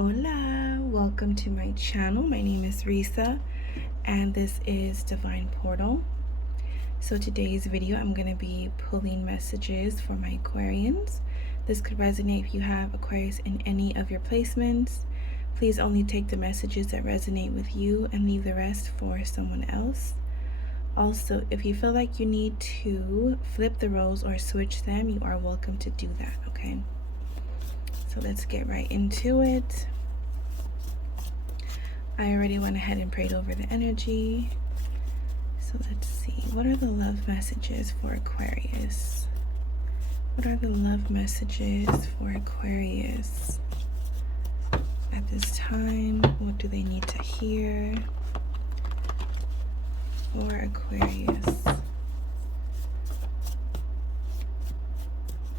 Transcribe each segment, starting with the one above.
Hola, welcome to my channel. My name is Risa and this is Divine Portal. So today's video I'm going to be pulling messages for my Aquarians. This could resonate if you have Aquarius in any of your placements. Please only take the messages that resonate with you and leave the rest for someone else. Also, if you feel like you need to flip the roles or switch them, you are welcome to do that, okay? So let's get right into it. I already went ahead and prayed over the energy. So let's see. What are the love messages for Aquarius? What are the love messages for Aquarius at this time? What do they need to hear for Aquarius?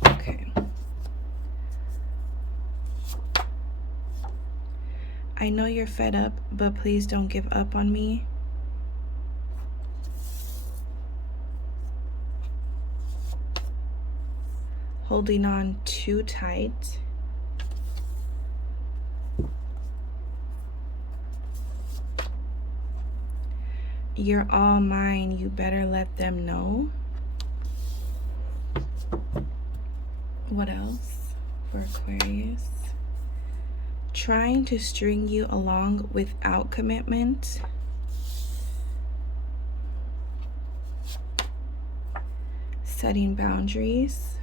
Okay. I know you're fed up, but please don't give up on me. Holding on too tight. You're all mine, you better let them know. What else for Aquarius? Trying to string you along without commitment. Setting boundaries.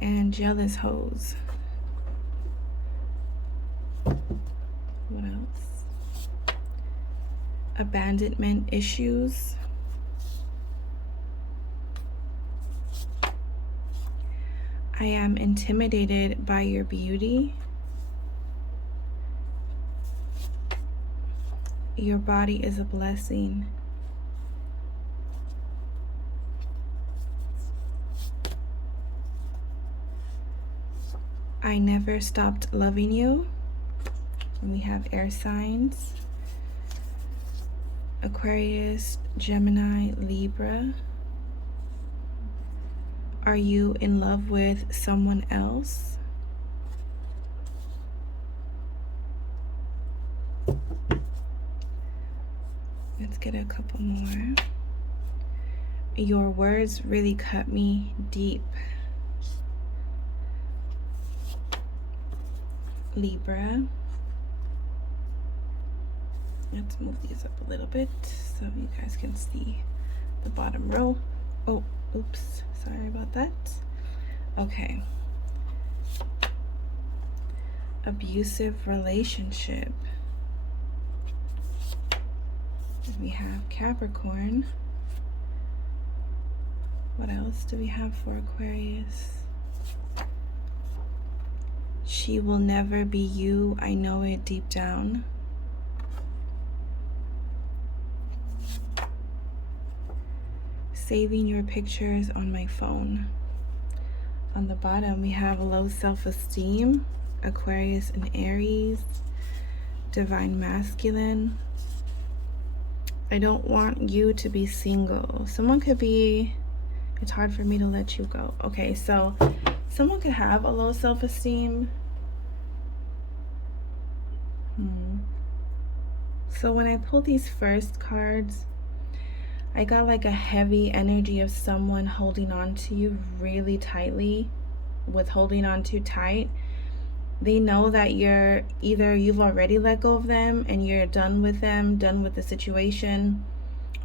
And jealous hoes. What else? Abandonment issues. I am intimidated by your beauty. Your body is a blessing. I never stopped loving you. And we have air signs. Aquarius, Gemini, Libra. Are you in love with someone else? Let's get a couple more. Your words really cut me deep. Libra. Let's move these up a little bit so you guys can see the bottom row. Oh, oops, sorry about that. Okay. Abusive relationship. We have Capricorn. What else do we have for Aquarius? She will never be you, I know it deep down. Saving your pictures on my phone. On the bottom, we have low self-esteem, Aquarius and Aries, divine masculine. I don't want you to be single. Someone could be, it's hard for me to let you go. Okay, so someone could have a low self-esteem. So when I pulled these first cards, I got like a heavy energy of someone holding on to you really tightly. With holding on too tight, they know that you're either you've already let go of them and you're done with them, done with the situation,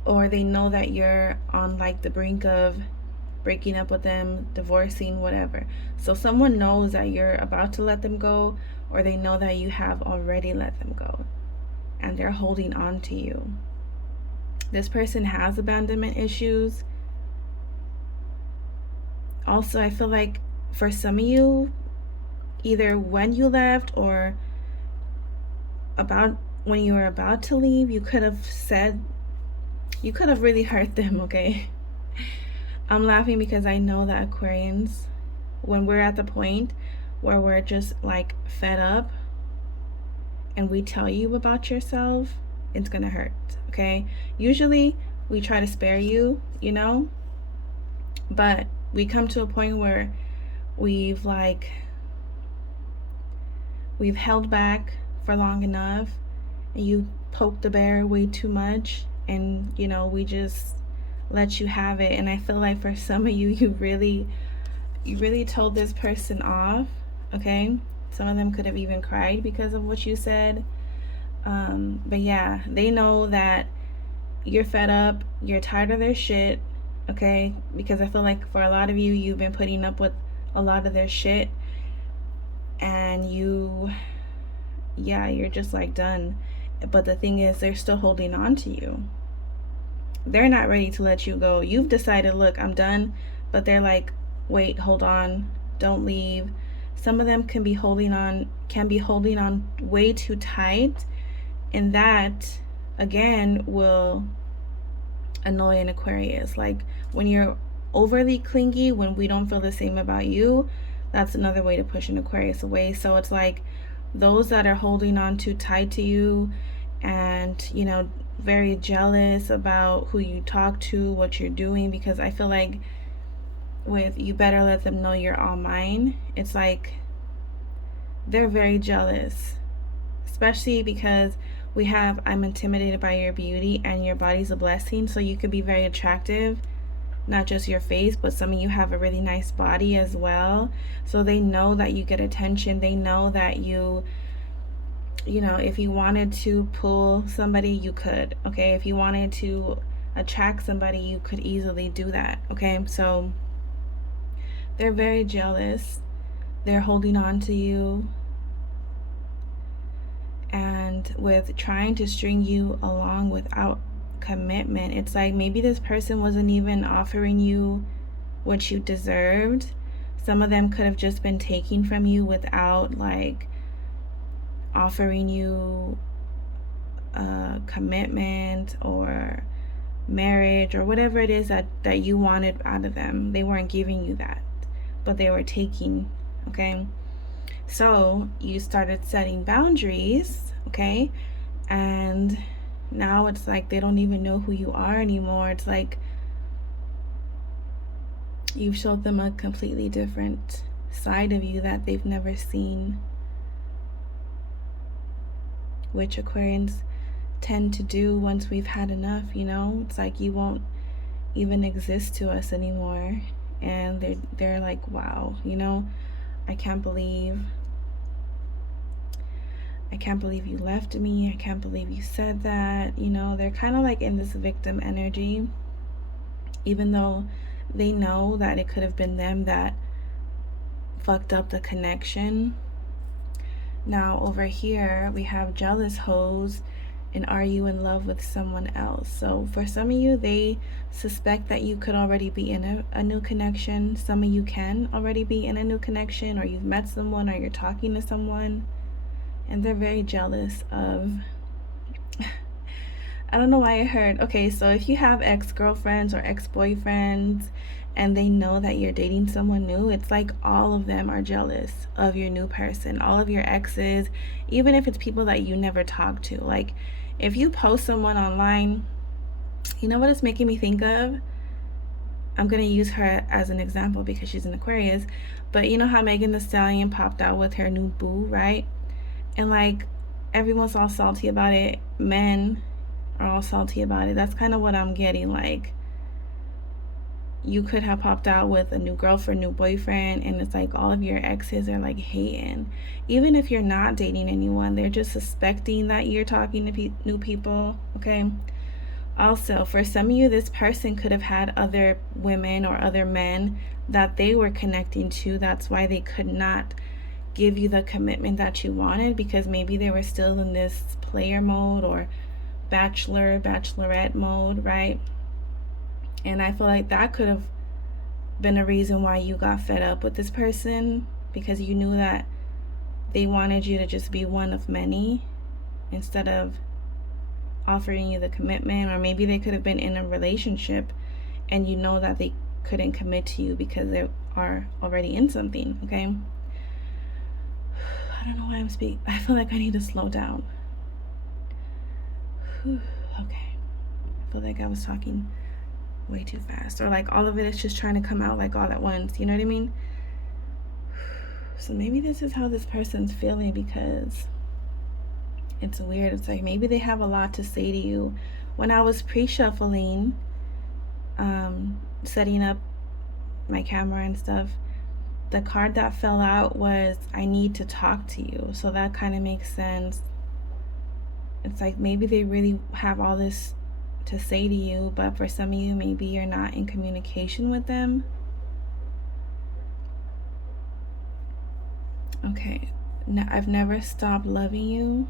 or they know that you're on like the brink of breaking up with them, divorcing, whatever. So someone knows that you're about to let them go, or they know that you have already let them go and they're holding on to you. This person has abandonment issues. Also, I feel like for some of you, either when you left or about when you were about to leave, you could have really hurt them, okay? I'm laughing because I know that Aquarians, when we're at the point where we're just like fed up and we tell you about yourself, it's gonna hurt, okay? Usually we try to spare you, you know, but We come to a point where we've held back for long enough, and you poke the bear way too much, and we just let you have it. And I feel like for some of you, you really told this person off. Okay, some of them could have even cried because of what you said. But yeah, they know that you're fed up, you're tired of their shit. Okay, because I feel like for a lot of you, you've been putting up with a lot of their shit, and you're just like done. But the thing is, they're still holding on to you. They're not ready to let you go. You've decided, look, I'm done, but they're like, wait, hold on, don't leave. Some of them can be holding on way too tight, and that again will annoy an Aquarius. Like when you're overly clingy, when we don't feel the same about you, that's another way to push an Aquarius away. So it's like those that are holding on too tight to you, and very jealous about who you talk to, what you're doing, because I feel like with you better let them know you're all mine, it's like they're very jealous, especially because we have I'm intimidated by your beauty and your body's a blessing. So you could be very attractive, not just your face, but some of you have a really nice body as well. So they know that you get attention. They know that if you wanted to pull somebody, you could. Okay, if you wanted to attract somebody, you could easily do that. Okay, so they're very jealous. They're holding on to you, and with trying to string you along without commitment, it's like maybe this person wasn't even offering you what you deserved. Some of them could have just been taking from you without like offering you a commitment or marriage or whatever it is that you wanted out of them. They weren't giving you that, but they were taking. Okay, so you started setting boundaries. Okay, and now it's like they don't even know who you are anymore. It's like you've showed them a completely different side of you that they've never seen, which Aquarians tend to do once we've had enough. It's like you won't even exist to us anymore, and they're like, wow, I can't believe you left me. I can't believe you said that. They're kind of like in this victim energy, even though they know that it could have been them that fucked up the connection. Now over here we have jealous hoes and are you in love with someone else? So for some of you, they suspect that you could already be in a new connection. Some of you can already be in a new connection, or you've met someone, or you're talking to someone, and they're very jealous of I don't know why I heard. Okay, so if you have ex-girlfriends or ex-boyfriends and they know that you're dating someone new, it's like all of them are jealous of your new person. All of your exes, even if it's people that you never talk to. Like if you post someone online, you know what it's making me think of? I'm going to use her as an example because she's an Aquarius. But you know how Megan Thee Stallion popped out with her new boo, right? And like everyone's all salty about it. Men are all salty about it. That's kind of what I'm getting. Like you could have popped out with a new girlfriend, new boyfriend, and it's like all of your exes are like hating. Even if you're not dating anyone, they're just suspecting that you're talking to new people. Okay, also for some of you, this person could have had other women or other men that they were connecting to. That's why they could not give you the commitment that you wanted, because maybe they were still in this player mode or bachelorette mode, right? And I feel like that could have been a reason why you got fed up with this person, because you knew that they wanted you to just be one of many instead of offering you the commitment. Or maybe they could have been in a relationship and you know that they couldn't commit to you because they are already in something. Okay, I don't know why I'm speaking. I feel like I need to slow down. Okay, I feel like I was talking way too fast, or like all of it is just trying to come out like all at once, you know what I mean? So maybe this is how this person's feeling, because it's weird. It's like maybe they have a lot to say to you. When I was pre-shuffling, setting up my camera and stuff, the card that fell out was I need to talk to you. So that kind of makes sense. It's like maybe they really have all this to say to you, but for some of you, maybe you're not in communication with them. Okay, I've never stopped loving you.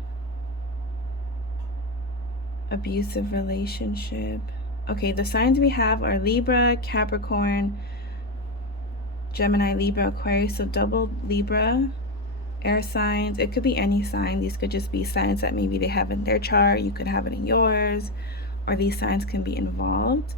Abusive relationship. Okay, the signs we have are Libra, Capricorn, Gemini, Libra, Aquarius. So double Libra, air signs. It could be any sign. These could just be signs that maybe they have in their chart. You could have it in yours, or these signs can be involved.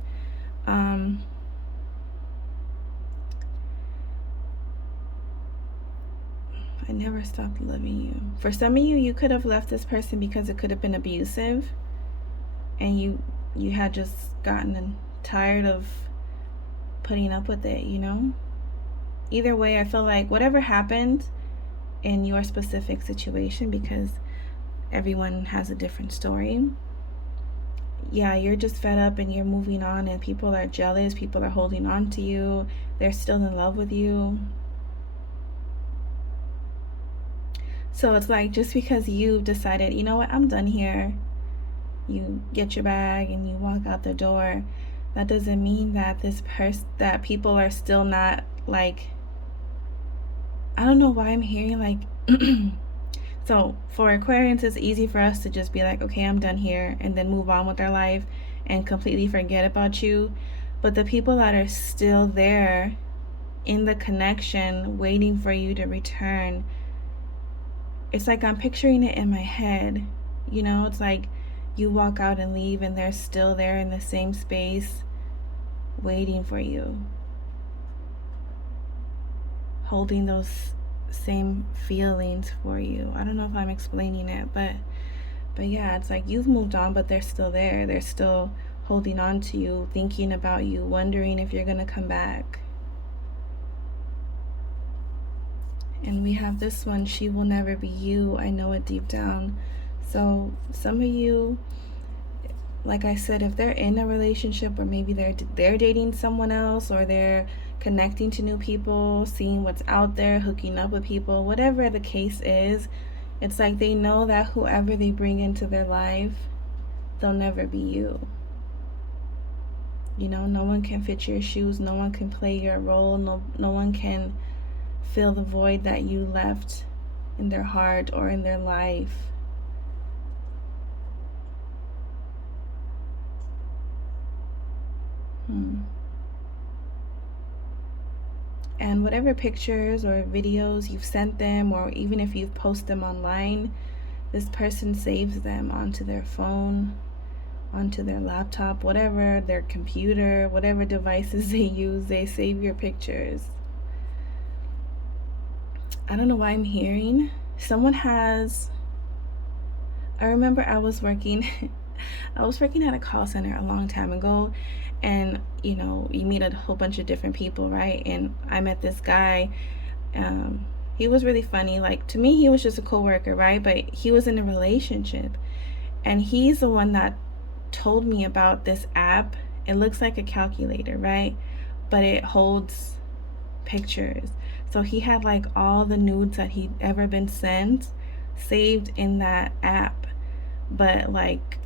I never stopped loving you. For some of you, you could have left this person because it could have been abusive, and you had just gotten tired of putting up with it, you know? Either way, I feel like whatever happened in your specific situation, because everyone has a different story, yeah, you're just fed up and you're moving on, and people are jealous, people are holding on to you, they're still in love with you. So it's like, just because you decided, you know what, I'm done here, you get your bag and you walk out the door, that doesn't mean that that people are still not like, I don't know why I'm hearing like so for Aquarians, it's easy for us to just be like, okay, I'm done here, and then move on with our life and completely forget about you. But the people that are still there in the connection, waiting for you to return, it's like I'm picturing it in my head. You know, it's like you walk out and leave, and they're still there in the same space, waiting for you, holding those same feelings for you. I don't know if I'm explaining it, but yeah, it's like you've moved on, but they're still there. They're still holding on to you, thinking about you, wondering if you're gonna come back. And we have this one, she will never be you, I know it deep down. So some of you, like I said, if they're in a relationship, or maybe they're dating someone else, or they're connecting to new people, seeing what's out there, hooking up with people, whatever the case is, it's like they know that whoever they bring into their life, they'll never be you. You know, no one can fit your shoes, no one can play your role, no one can fill the void that you left in their heart or in their life. And whatever pictures or videos you've sent them, or even if you've posted them online, this person saves them onto their phone, onto their laptop, whatever, their computer, whatever devices they use, they save your pictures. I don't know why I'm hearing someone has, I remember I was working at a call center a long time ago, and you know, you meet a whole bunch of different people, right? And I met this guy. He was really funny. Like, to me, he was just a coworker, right? But he was in a relationship, and he's the one that told me about this app. It looks like a calculator, right? But it holds pictures. So he had like all the nudes that he'd ever been sent saved in that app, but like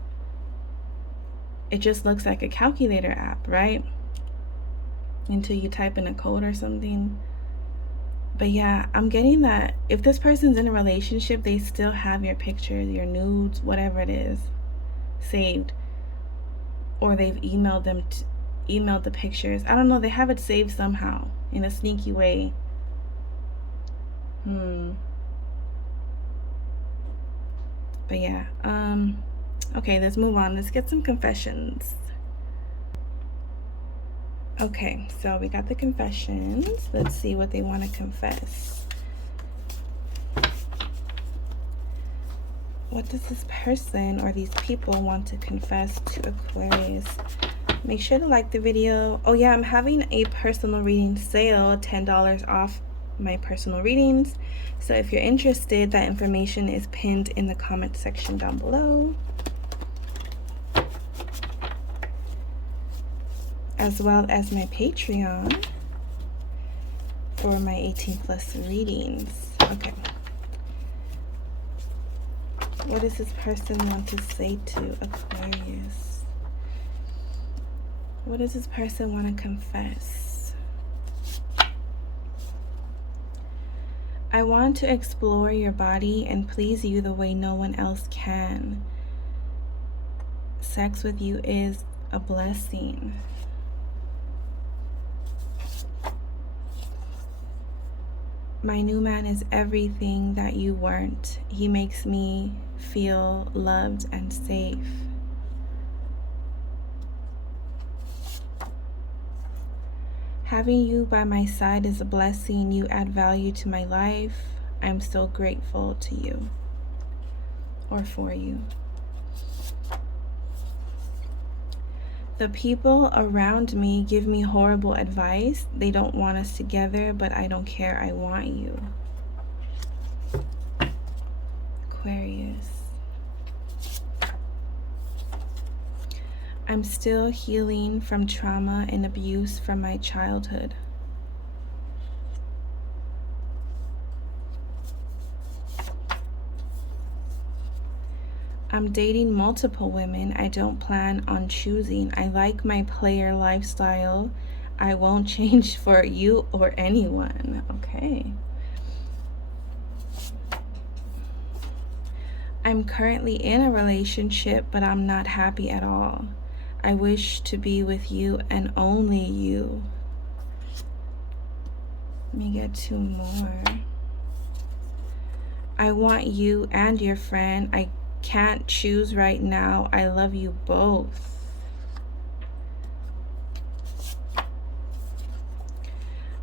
it just looks like a calculator app, right? Until you type in a code or something. But yeah, I'm getting that if this person's in a relationship, they still have your pictures, your nudes, whatever it is, saved. Or they've emailed the pictures. I don't know, they have it saved somehow in a sneaky way. But yeah, okay, let's move on. Let's get some confessions. Okay, so we got the confessions. Let's see what they want to confess. What does this person or these people want to confess to Aquarius? Make sure to like the video. Oh yeah, I'm having a personal reading sale, $10 off my personal readings. So if you're interested, that information is pinned in the comment section down below, as well as my Patreon for my 18+ readings. Okay. What does this person want to say to Aquarius? What does this person want to confess? I want to explore your body and please you the way no one else can. Sex with you is a blessing. My new man is everything that you weren't. He makes me feel loved and safe. Having you by my side is a blessing. You add value to my life. I'm so grateful to you, or for you. The people around me give me horrible advice. They don't want us together, but I don't care. I want you. Aquarius. I'm still healing from trauma and abuse from my childhood. I'm dating multiple women. I don't plan on choosing. I like my player lifestyle. I won't change for you or anyone. Okay. I'm currently in a relationship, but I'm not happy at all. I wish to be with you and only you. Let me get 2 more. I want you and your friend. I can't choose right now. I love you both.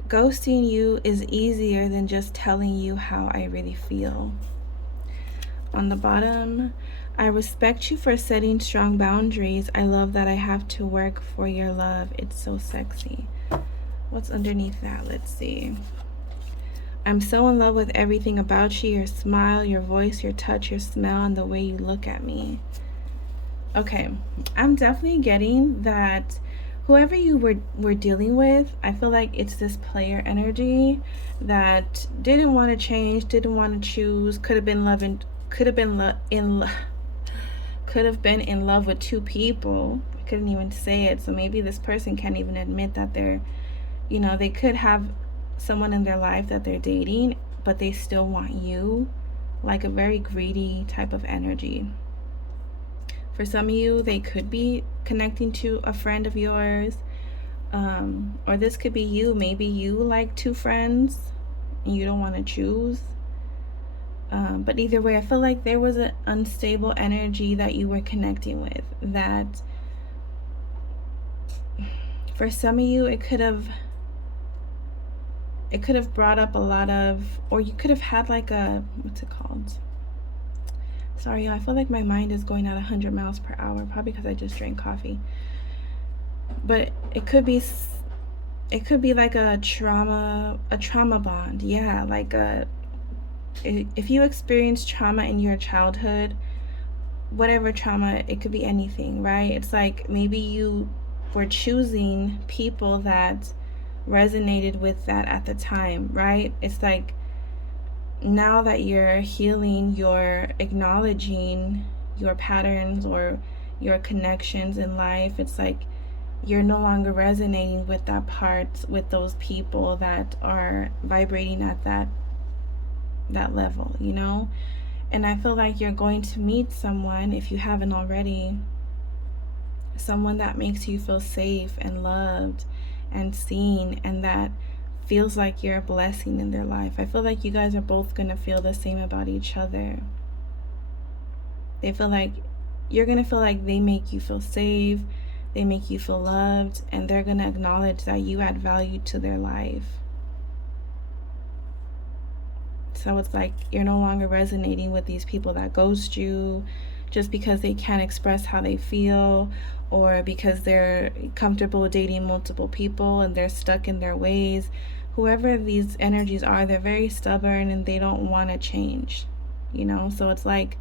Ghosting you is easier than just telling you how I really feel. On the bottom, I respect you for setting strong boundaries. I love that I have to work for your love. It's so sexy. What's underneath that? Let's see. I'm so in love with everything about you. Your smile, your voice, your touch, your smell, and the way you look at me. Okay, I'm definitely getting that whoever you were dealing with, I feel like it's this player energy that didn't want to change, didn't want to choose, could have been in love with 2 people. I couldn't even say it. So maybe this person can't even admit that they're, they could have someone in their life that they're dating, but they still want you, like a very greedy type of energy. For some of you, they could be connecting to a friend of yours, or this could be you. Maybe you like 2 friends and you don't want to choose. But either way, I feel like there was an unstable energy that you were connecting with, that for some of you, it could have brought up a lot of, or you could have had like a, what's it called? Sorry, I feel like my mind is going at 100 miles per hour, probably because I just drank coffee. But it could be like a trauma bond. Yeah, like if you experience trauma in your childhood, whatever trauma, it could be anything, right? It's like maybe you were choosing people that resonated with that at the time, right? It's like now that you're healing, you're acknowledging your patterns or your connections in life. It's like you're no longer resonating with that part, with those people that are vibrating at that level, And I feel like you're going to meet someone, if you haven't already, someone that makes you feel safe and loved and seen, and that feels like you're a blessing in their life. I feel like you guys are both going to feel the same about each other. They feel like you're going to feel like they make you feel safe, they make you feel loved, and they're going to acknowledge that you add value to their life. So it's like you're no longer resonating with these people that ghost you, just because they can't express how they feel, or because they're comfortable dating multiple people and they're stuck in their ways. Whoever these energies are, they're very stubborn and they don't want to change, you know? So it's like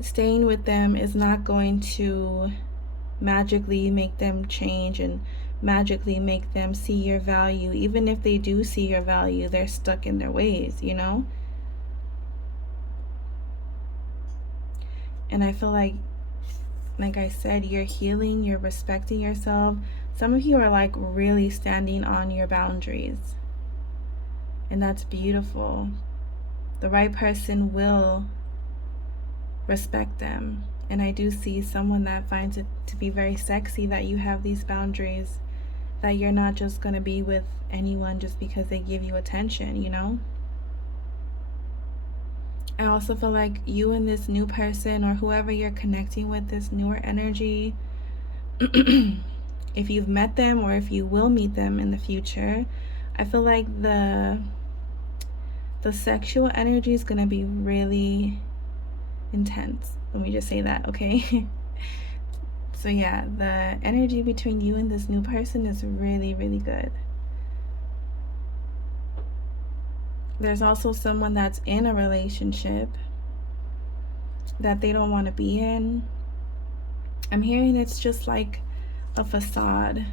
staying with them is not going to magically make them change and magically make them see your value. Even if they do see your value, they're stuck in their ways, you know? And I feel like I said, you're healing, you're respecting yourself. Some of you are like really standing on your boundaries. And that's beautiful. The right person will respect them. And I do see someone that finds it to be very sexy that you have these boundaries, that you're not just going to be with anyone just because they give you attention, you know? I also feel like you and this new person, or whoever you're connecting with, this newer energy, if you've met them or if you will meet them in the future, I feel like the sexual energy is going to be really intense. Let me just say that, okay? So yeah, the energy between you and this new person is really, really good. There's also someone that's in a relationship that they don't want to be in. I'm hearing it's just like a facade,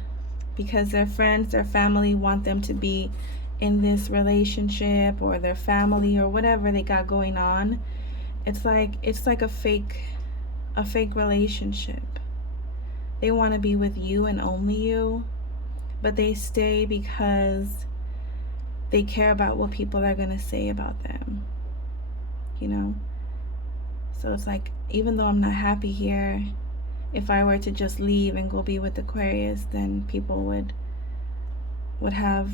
because their friends, their family want them to be in this relationship, or their family, or whatever they got going on. It's like a fake relationship. They want to be with you and only you, but they stay because they care about what people are going to say about them, you know? So it's like, even though I'm not happy here, if I were to just leave and go be with Aquarius, then people would have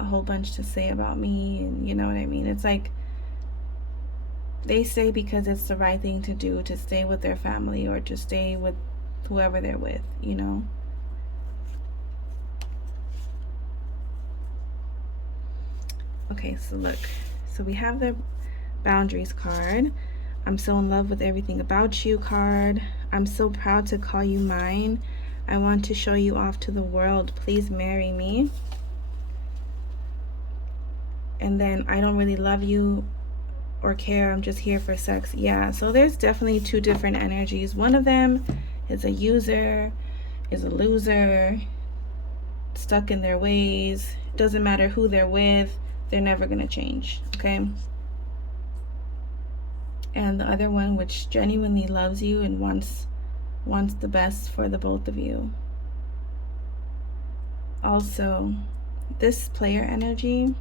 a whole bunch to say about me, and you know what I mean? It's like they stay because it's the right thing to do, to stay with their family or to stay with whoever they're with, you know? Okay, so look. So we have the boundaries card. I'm so in love with everything about you card. I'm so proud to call you mine. I want to show you off to the world. Please marry me. And then I don't really love you or care. I'm just here for sex. Yeah, so there's definitely two different energies. One of them is a user, is a loser, stuck in their ways. Doesn't matter who they're with, they're never going to change, okay? And the other one, which genuinely loves you and wants the best for the both of you. Also, this player energy,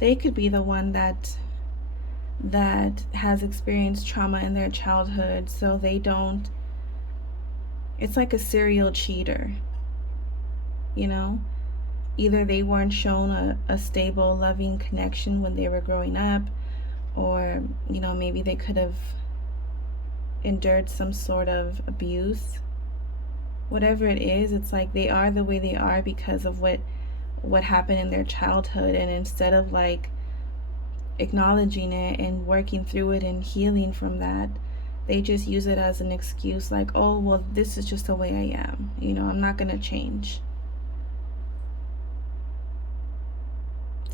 they could be the one that has experienced trauma in their childhood, so they don't, it's like a serial cheater, you know? Either they weren't shown a stable, loving connection when they were growing up, or, you know, maybe they could have endured some sort of abuse. Whatever it is, it's like they are the way they are because of what happened in their childhood, and instead of like acknowledging it and working through it and healing from that, they just use it as an excuse, like, oh, well, this is just the way I am, you know, I'm not gonna change.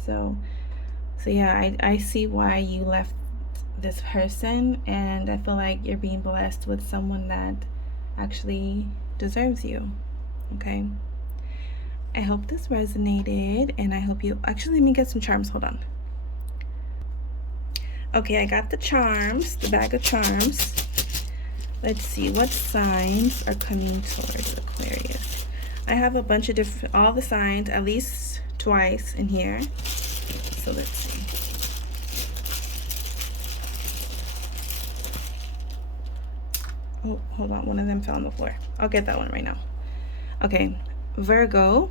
So yeah, I see why you left this person, and I feel like you're being blessed with someone that actually deserves you, okay? I hope this resonated, and I hope you, actually, let me get some charms, hold on. Okay, I got the charms, the bag of charms. Let's see, what signs are coming towards Aquarius? I have a bunch of different, all the signs, at least twice in here. So let's see. Oh, hold on, one of them fell on the floor. I'll get that one right now. Okay, Virgo,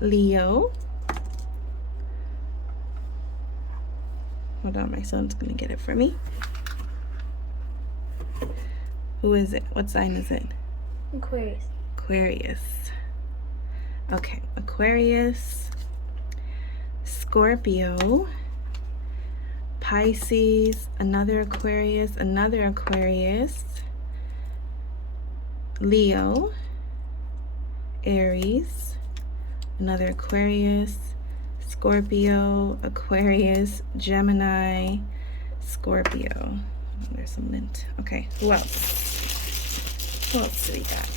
Leo. Hold on, my son's gonna get it for me. Who is it? What sign is it? Aquarius. Aquarius. Okay, Aquarius, Scorpio, Pisces, another Aquarius, Leo, Aries, another Aquarius, Scorpio, Aquarius, Gemini, Scorpio. There's some lint. Okay, who else? Who else do we got?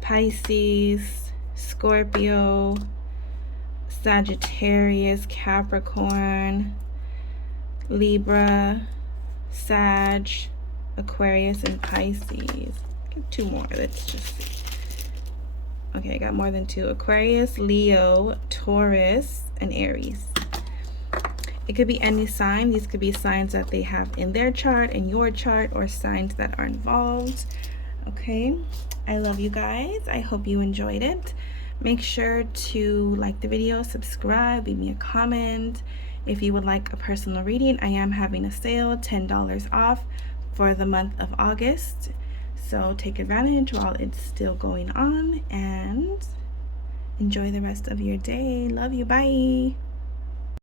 Pisces, Scorpio, Sagittarius, Capricorn, Libra, Sag, Aquarius, and Pisces. Get 2 more. Let's just see. Okay, I got more than 2. Aquarius, Leo, Taurus, and Aries. It could be any sign. These could be signs that they have in their chart, in your chart, or signs that are involved. Okay, I love you guys. I hope you enjoyed it. Make sure to like the video, subscribe, leave me a comment. If you would like a personal reading, I am having a sale, $10 off for the month of August. So take advantage while it's still going on and enjoy the rest of your day. Love you. Bye.